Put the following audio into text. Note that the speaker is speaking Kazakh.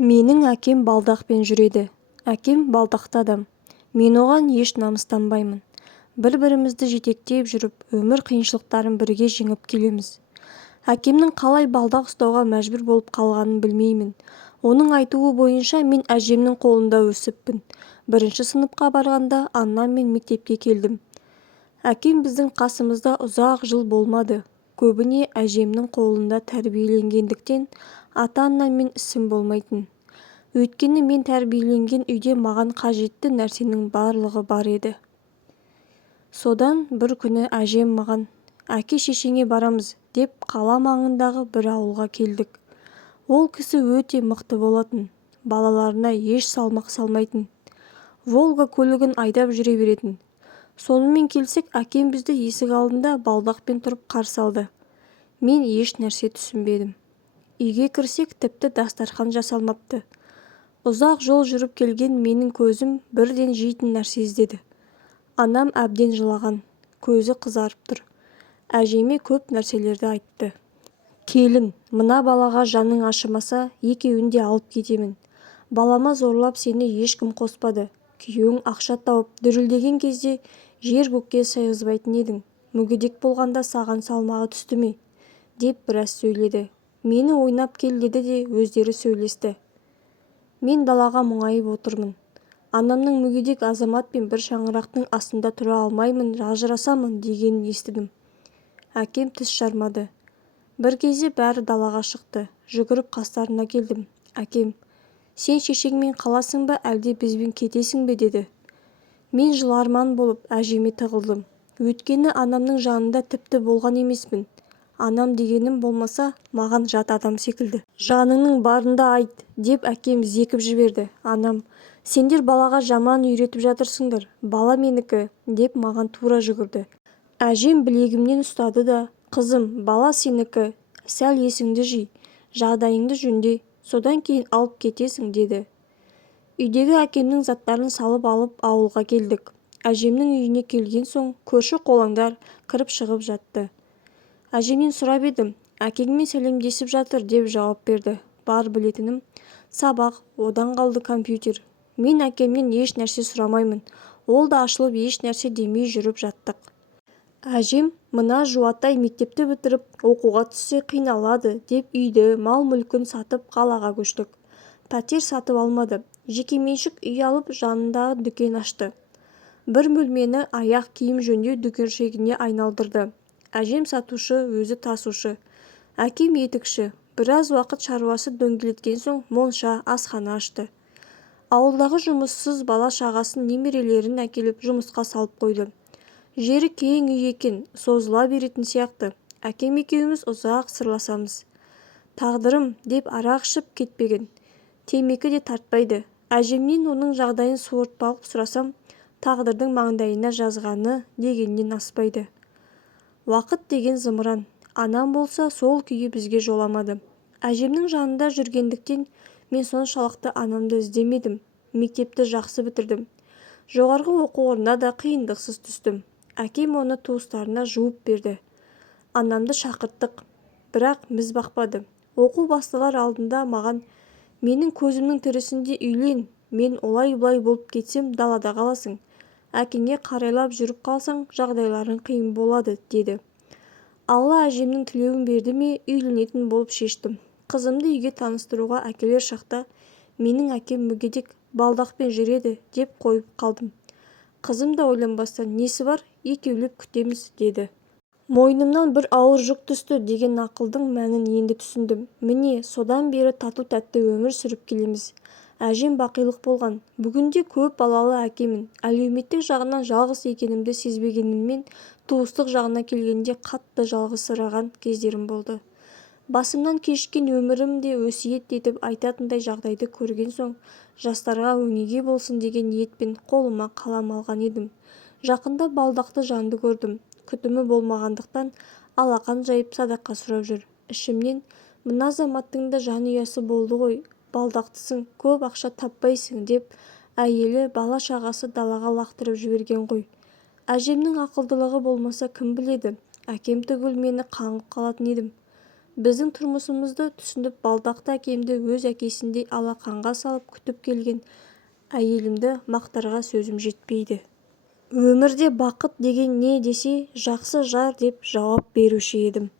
Менің әкем балдақпен жүреді. Әкем балдақты адам. Мен оған еш намыстанбаймын. Бір-бірімізді жетектеп жүріп, өмір қиыншылықтарын бірге жеңіп келеміз. Әкемнің қалай балдақ ұстауға мәжбүр болып қалғанын білмеймін. Оның айтуы бойынша мен әжемнің қолында өсіппін. Бірінші сыныпқа барғанда анаммен мектепке келдім. Әкем біздің қасымызда ұзақ жыл болмады. Көбіне әжемнің қолында тәрбиеленгендіктен ата-анаммен ісім болмайтын. Өйткені мен тәрбиеленген үйде маған қажетті нәрсенің барлығы бар еді. Содан бір күні әжем маған «Әке-шешеңе барамыз» деп қала маңындағы бір ауылға келдік. Ол кісі өте мықты болатын, балаларына еш салмақ салмайтын. Волга көлігін айдап жүре беретін. Сонымен келсек, әкем бізді есік алдында балдақпен тұрып қарсы алды. Мен еш нәрсе түсінбедім. Үйге кірсек, тіпті дастархан жасалмапты. Ұзақ жол жүріп келген менің көзім бірден жейтін нәрсе іздеді. Анам әбден жылаған, көзі қызарып тұр. Әжеме көп нәрселерді айтты. «Келін, мына балаға жаның ашымаса, екеуін де алып кетемін. Балама зорлап сені ешкім қоспады. Күйеуің ақша тауып дүрілдеген кезде жер-көкке сайғызбайтын едің. Мүгедек болғанда саған салмағы түсті ме?» деп біраз сөйледі. Мені ойнап кел деді де өздері сөйлесті. Мен далаға мұңайып отырмын. Анамның мүгедек азаматпен бір шаңырақтың астында тұра алмаймын, ажырасамын дегенін естідім. Әкем тіс жармады. Бір кезде бәрі далаға шықты. Жүгіріп қастарына келдім. Әкем, сен шешеңмен қаласың ба, әлде бізбен кетесің бе деді. Мен жыларман болып әжеме тығылдым. Өйткені анамның жанында тіпті болған емеспін. Анам дегенім болмаса, маған жат адам секілді. «Жаныңның барында айт» деп әкем зекіп жіберді. Анам, «Сендер балаға жаман үйретіп жатырсыңдар, бала менікі» деп маған тура жүгірді. Әжем білегімнен ұстады да, «Қызым, бала сенікі, сәл есіңді жи, жағдайыңды жөнде, содан кейін алып кетесің» деді. Үйдегі әкемнің заттарын салып алып ауылға келдік. Әжемнің үйіне келген соң көрші-қолаңдар кіріп шығып жатты. Әжемнен сұрап едім, «Әкеңмен сәлемдесіп жатыр» деп жауап берді. Бар білетінім сабақ, одан қалды компьютер. Мен әкемнен еш нәрсе сұрамаймын. Ол да ашылып еш нәрсе демей жүріп жаттық. Әжем, «Мына жуатай мектепті бітіріп, оқуға түссе қиналады» деп үйді, мал-мүлкін сатып қалаға көштік. Пәтер сатып алмады. Жекеменшік үй алып жанындағы дүкен ашты. Бір бөлмені аяқ киім жөндеу дүкеншегіне айналдырды. Әжем сатушы, өзі тасушы. Әкем етікші. Біраз уақыт шаруасы дөңгелеткен соң монша, асхана ашты. Ауылдағы жұмыссыз бала-шағасын, немерелерін әкеліп жұмысқа салып қойды. Жері кең үй екен, созыла беретін сияқты. Әкем екеуміз ұзақ сырласамыз. «Тағдырым» деп арақ ішіп кетпеген. Темекі де тартпайды. Әжемнен оның жағдайын суыртпалық сұрасам, тағдырдың маңдайына жазғаны дегеннен аспайды. Уақыт деген зымыран. Анам болса сол күйі бізге жоламады. Әжемнің жанында жүргендіктен мен соншалықты анамды іздемедім. Мектепті жақсы бітірдім. Жоғарғы оқу орнына да қиындықсыз түстім. Әкем оны туыстарына жуып берді. Анамды шақырттық. Бірақ міз бақпады. Оқу басталар алдында маған, «Менің көзімнің тірісінде үйлен, мен олай-бұлай болып кетсем далада қаласың. Әкеңе қарайлап жүріп қалсаң, жағдайларың қиын болады» деді. Алла әжемнің тілеуін берді ме, үйленетін болып шештім. Қызымды үйге таныстыруға әкелер шақта, «Менің әкем мүгедек, балдақпен жүреді» деп қойып қалдым. Қызым да ойланбастан, «Несі бар, екеулеп күтеміз» деді. Мойнымнан бір ауыр жүк түсті деген ақылдың мәнін енді түсіндім. Міне, содан бері тату-тәтті өмір сүріп келеміз. Әжем бақилық болған. Бүгінде көп балалы әкемін. Әлеуметтік жағынан жалғыз екенімді сезбегеніммен, туыстық жағына келгенде қатты жалғызсыраған кездерім болды. Басымнан кешкен өмірім де өсиет етіп айтатындай жағдайды көрген соң, жастарға өнеге болсын деген ниетпен қолыма қалам алған едім. Жақында балдақты жанды көрдім. Күтімі болмағандықтан алақан жайып садақа сұрап жүр. Ішімнен, «Мына азаматтың да жанұясы болды ғой, балдақтысың, көп ақша таппайсың» деп әйелі, бала-шағасы далаға лақтырып жіберген ғой. Әжемнің ақылдылығы болмаса кім біледі, әкем түгіл мені қаңғып қалатын едім. Біздің тұрмысымызды түсініп балдақты әкемді өз әкесіндей алақанға салып күтіп келген әйелімді мақтарға сөзім жетпейді. Өмірде бақыт деген не десе жақсы жар деп жауап беруші едім.